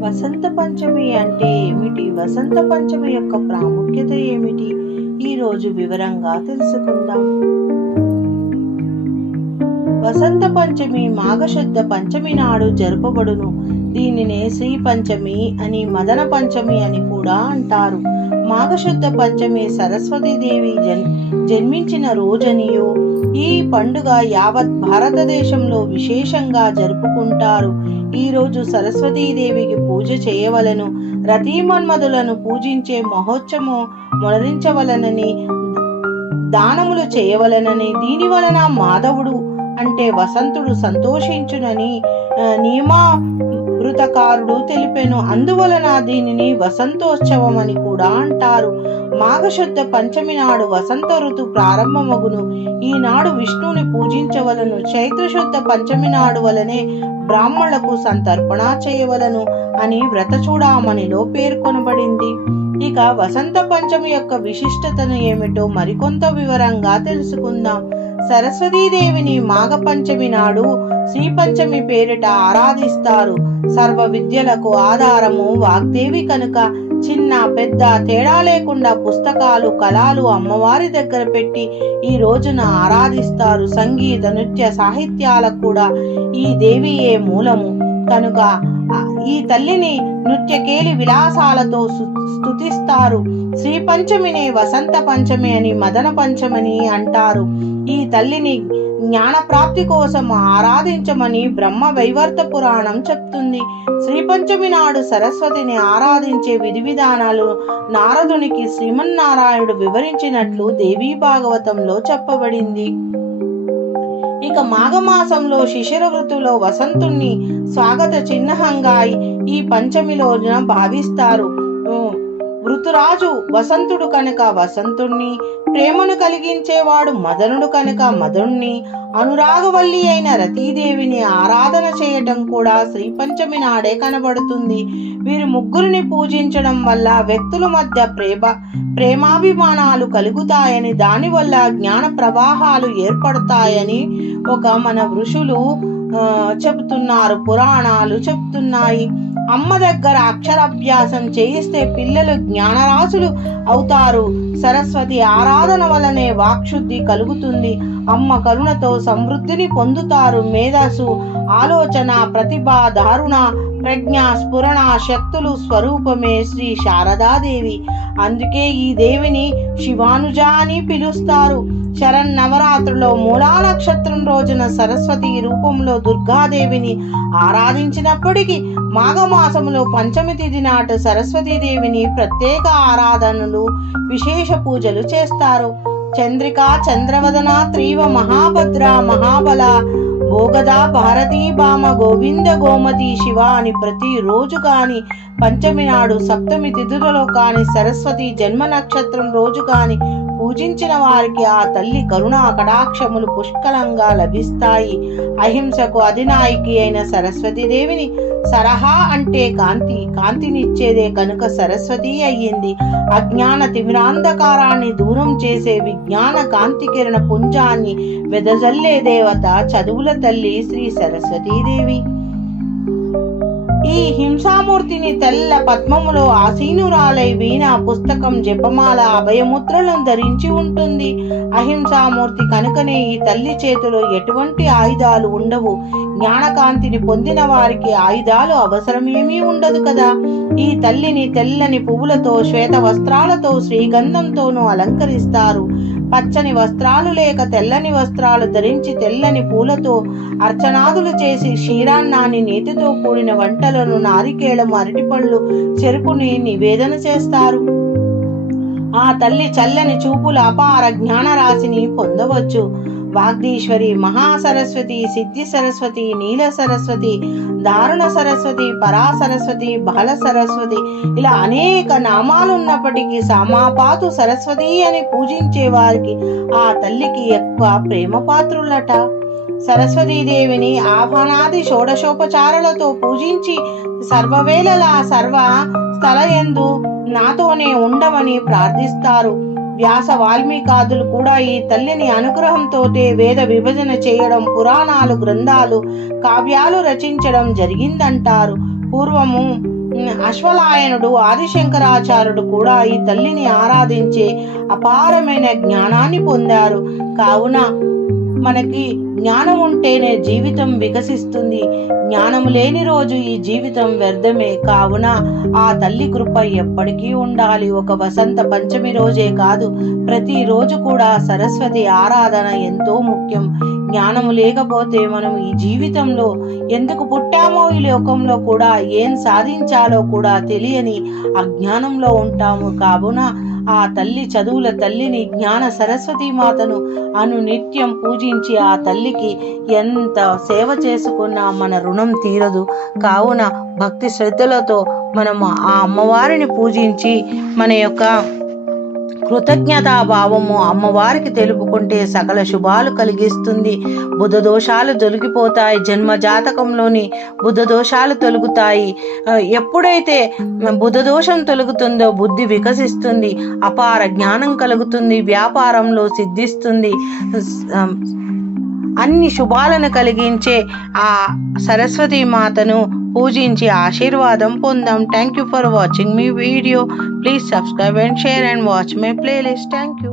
వసంత పంచమి అంటే ఏమిటి? వసంత పంచమి యొక్క ప్రాముఖ్యత ఏమిటి? ఈ రోజు వివరంగా తెలుసుకుందాం. వసంత పంచమి మాఘశుద్ధ పంచమి నాడు జరుపబడును. దీనినే శ్రీ పంచమి అని మదన పంచమి అని కూడా అంటారు. మాఘశుద్ధ పంచమి సరస్వతీదేవి జన్ జన్మించిన రోజనియో. ఈ పండుగ యావత్ భారతదేశంలో విశేషంగా జరుపుకుంటారు. ఈ రోజు సరస్వతీదేవికి పూజ చేయవలను రతీమన్మధులను పూజించే మహోత్సవం మొదలించవలనని దానములు చేయవలనని దీని వలన మాధవుడు అంటే వసంతుడు సంతోషించునని నియమా నియమావృతకారుడు తెలిపెను. అందువలన దీనిని వసంతోత్సవం అని కూడా అంటారు. మాఘశుద్ధ పంచమి నాడు వసంత ఋతు ప్రారంభమగును. ఈనాడు విష్ణుని పూజించవలను. చైత్రశుద్ధ పంచమి నాడు వలనే బ్రాహ్మణులకు సంతర్పణ చేయవలను అని వ్రతచూడామణిలో పేర్కొనబడింది. ఇక వసంత పంచమి యొక్క విశిష్టతను ఏమిటో మరికొంత వివరంగా తెలుసుకుందాం. సరస్వతీదేవిని మాఘ పంచమి నాడు శ్రీ పంచమి పేరిట ఆరాధిస్తారు. సర్వ విద్యలకు ఆధారము వాగ్దేవి కనుక చిన్న పెద్ద తేడా లేకుండా పుస్తకాలు కళాలు అమ్మవారి దగ్గర పెట్టి ఈ రోజున ఆరాధిస్తారు. సంగీత నృత్య సాహిత్యాలకు కూడా ఈ దేవియే మూలము. కనుక ఈ తల్లిని నృత్యకేలి విలాసాలతో స్థుతిస్తారు స్తుతిస్తారు. శ్రీ పంచమిని వసంత పంచమి అని మదన పంచమని అంటారు. ఈ తల్లిని జ్ఞాన ప్రాప్తి కోసం ఆరాధించమని బ్రహ్మ వైవర్త పురాణం చెప్తుంది. శ్రీ పంచమి నాడు సరస్వతిని ఆరాధించే విధి విధానాలు నారదునికి శ్రీమన్నారాయణుడు వివరించినట్లు దేవీ భాగవతంలో చెప్పబడింది. ఇక మాఘమాసంలో శిశిర ఋతువులో వసంతుణ్ణి స్వాగత చిహ్నంగా ఈ పంచమి రోజున భావిస్తారు. ఉ- ఋతురాజు వసంతుడు కనుక వసంతుణ్ణి ప్రేమను కలిగించేవాడు మదనుడు కనుక మదనుణ్ణి అనురాగవల్లి అయిన రతీదేవిని ఆరాధన చేయటం కూడా శ్రీ పంచమి నాడే కనబడుతుంది. వీరు ముగ్గురిని పూజించడం వల్ల వ్యక్తుల మధ్య ప్రేమ ప్రేమాభిమానాలు కలుగుతాయని దానివల్ల జ్ఞాన ప్రవాహాలు ఏర్పడతాయని ఒక మన ఋషులు చెబుతున్నారు పురాణాలు చెప్తున్నాయి అమ్మ దగ్గర అక్షరాభ్యాసం చేయిస్తే పిల్లలు జ్ఞానరాశులు అవుతారు. సరస్వతి ఆరాధన వలనే వాక్శుద్ధి కలుగుతుంది. అమ్మ కరుణతో సమృద్ధిని పొందుతారు మేధస్సు ఆలోచన ప్రతిభ దారుణ ప్రజ్ఞ స్ఫురణ శక్తులు స్వరూపమే శ్రీ శారదాదేవి. అందుకే ఈ దేవిని శివానుజ అని పిలుస్తారు. శరణ్ నవరాత్రులో మూలా నక్షత్రం రోజున సరస్వతి రూపంలో దుర్గాదేవిని ఆరాధించినప్పటికీ మాఘమాసములో పంచమి తిథి నాటు సరస్వతీదేవిని ప్రత్యేక ఆరాధనలు విశేష పూజలు చేస్తారు. చంద్రిక చంద్రవదన త్రీవ మహాభద్ర మహాబల భోగద భారతీ భామ గోవింద గోమతి శివ అని ప్రతి రోజు కాని పంచమి నాడు సప్తమి తిథులలో కాని సరస్వతి జన్మ నక్షత్రం రోజు కాని పూజించిన వారికి ఆ తల్లి కరుణా కటాక్షములు పుష్కలంగా లభిస్తాయి. అహింసకు అధినాయికి అయిన సరస్వతీదేవిని సరహా అంటే కాంతి కాంతినిచ్చేదే కనుక సరస్వతి అయ్యింది. అజ్ఞాన తిమిరాంధకారాన్ని దూరం చేసే విజ్ఞాన కాంతి కిరణ పుంజాన్ని వెదజల్లే దేవత చదువుల తల్లి శ్రీ సరస్వతీదేవి. ఈ హింసామూర్తిని తెల్ల పద్మములో ఆసీనురాలై వీణ పుస్తకం జపమాల అభయముద్రలను ధరించి ఉంటుంది. అహింసామూర్తి కనుకనే ఈ తల్లి చేతిలో ఎటువంటి ఆయుధాలు ఉండవు. జ్ఞానకాంతిని పొందిన వారికి ఆయుధాలు అవసరమేమీ ఉండదు కదా. ఈ తల్లిని తెల్లని పువ్వులతో శ్వేత వస్త్రాలతో శ్రీగంధంతోనూ అలంకరిస్తారు. పచ్చని వస్త్రాలు లేక తెల్లని వస్త్రాలు ధరించి తెల్లని పూలతో అర్చనాదులు చేసి క్షీరాన్నాన్ని నీటితో కూడిన వంటలను నారికేళం అరటిపళ్ళు చెరుకుని నివేదన చేస్తారు. ఆ తల్లి చల్లని చూపుల అపార జ్ఞాన రాశిని పొందవచ్చు. వాగ్దీశ్వరి మహాసరస్వతి సిద్ధి సరస్వతి నీల సరస్వతి దారుణ సరస్వతి పరా సరస్వతి బాల సరస్వతి ఇలా అనేక నామాలు ఉన్నప్పటికీ సామాపాతు సరస్వతి అని పూజించే వారికి ఆ తల్లికి ఎక్కువ ప్రేమ పాత్రులట సరస్వతీదేవిని ఆహ్వానాది షోడశోపచారాలతో పూజించి సర్వవేళలా సర్వ స్థలయందు నాతోనే ఉండమని ప్రార్థిస్తారు. వ్యాస వాల్మీకాదులు కూడా ఈ తల్లిని అనుగ్రహంతోటే వేద విభజన చేయడం పురాణాలు గ్రంథాలు కావ్యాలు రచించడం జరిగిందంటారు. పూర్వము అశ్వలాయనుడు ఆదిశంకరాచార్యుడు కూడా ఈ తల్లిని ఆరాధించే అపారమైన జ్ఞానాన్ని పొందారు. కావున మనకి జ్ఞానం ఉంటేనే జీవితం వికసిస్తుంది. జ్ఞానం లేని రోజు ఈ జీవితం వ్యర్థమే. కావున ఆ తల్లి కృప ఎప్పటికీ ఉండాలి. ఒక వసంత పంచమి రోజే కాదు ప్రతిరోజు కూడా సరస్వతి ఆరాధన ఎంతో ముఖ్యం. జ్ఞానము లేకపోతే మనం ఈ జీవితంలో ఎందుకు పుట్టామో ఈ లోకంలో కూడా ఏం సాధించాలో కూడా తెలియని అజ్ఞానంలో ఉంటాము. కావున ఆ తల్లి చదువుల తల్లిని జ్ఞాన సరస్వతి మాతను అను నిత్యం పూజించి ఆ తల్లికి ఎంత సేవ చేసుకున్నా మన రుణం తీరదు. కావున భక్తి శ్రద్ధలతో మనము ఆ అమ్మవారిని పూజించి మన యొక్క కృతజ్ఞతాభావము అమ్మవారికి తెలుపుకుంటే సకల శుభాలు కలిగిస్తుంది. బుధ దోషాలు తొలగిపోతాయి. జన్మ జాతకంలోని బుధ దోషాలు తొలగుతాయి. ఎప్పుడైతే బుధ దోషం తొలగుతుందో బుద్ధి వికసిస్తుంది. అపార జ్ఞానం కలుగుతుంది. వ్యాపారంలో సిద్ధిస్తుంది. అన్ని శుభాలను కలిగించే ఆ సరస్వతి మాతను పూజించి ఆశీర్వాదం పొందాం. Thank you for watching me video please subscribe and share and watch my playlist thank you